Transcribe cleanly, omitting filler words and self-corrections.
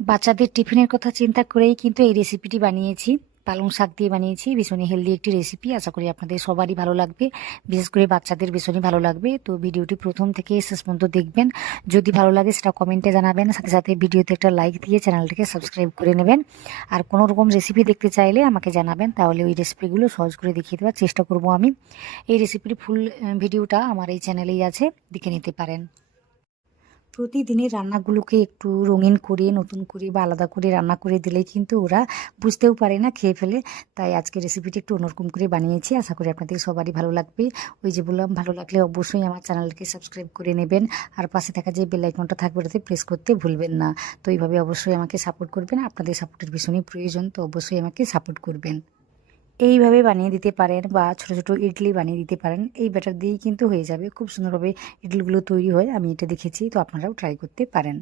বাচ্চাদের টিফিনের কথা চিন্তা করেই কিন্তু এই রেসিপিটি বানিয়েছি। পালং শাক দিয়ে বানিয়েছি, ভীষণই হেলদি একটি রেসিপি। আশা করি আপনাদের সবারই ভালো লাগবে, বিশেষ করে বাচ্চাদের ভীষণই ভালো লাগবে। তো ভিডিওটি প্রথম থেকে শেষ পর্যন্ত দেখবেন। যদি ভালো লাগে সেটা কমেন্টে জানাবেন, সাথে সাথে ভিডিওতে একটা লাইক দিয়ে চ্যানেলটিকে সাবস্ক্রাইব করে নেবেন। আর কোনো রকম রেসিপি দেখতে চাইলে আমাকে জানাবেন, তাহলে ওই রেসিপিগুলো সহজ করে দেখিয়ে দেওয়ার চেষ্টা করব আমি। এই রেসিপির ফুল ভিডিওটা আমার এই চ্যানেলেই আছে, দেখে নিতে পারেন। প্রতিদিনের রান্নাগুলোকে একটু রঙিন করে, নতুন করে বা আলাদা করে রান্না করে দিলেই কিন্তু ওরা বুঝতেও পারে না, খেয়ে ফেলে। তাই আজকে রেসিপিটি একটু অন্যরকম করে বানিয়েছি। আশা করি আপনাদের সবারই ভালো লাগবে। ওই যে বললাম, ভালো লাগলে অবশ্যই আমার চ্যানেলকে সাবস্ক্রাইব করে নেবেন। আর পাশে থাকা যে বেল আইকনটা থাকবে ওটাতে প্রেস করতে ভুলবেন না। তো এইভাবে অবশ্যই আমাকে সাপোর্ট করবেন। আপনাদের সাপোর্টের ভীষণই প্রয়োজন, তো অবশ্যই আমাকে সাপোর্ট করবেন। এইভাবে বানিয়ে দিতে পারেন বা ছোট ছোট ইডলি বানিয়ে দিতে পারেন। এই ব্যাটার দিয়েই কিন্তু হয়ে যাবে, খুব সুন্দরভাবে ইডলিগুলো তৈরি হয়। আমি এটা দেখেছি, তো আপনারাও ট্রাই করতে পারেন।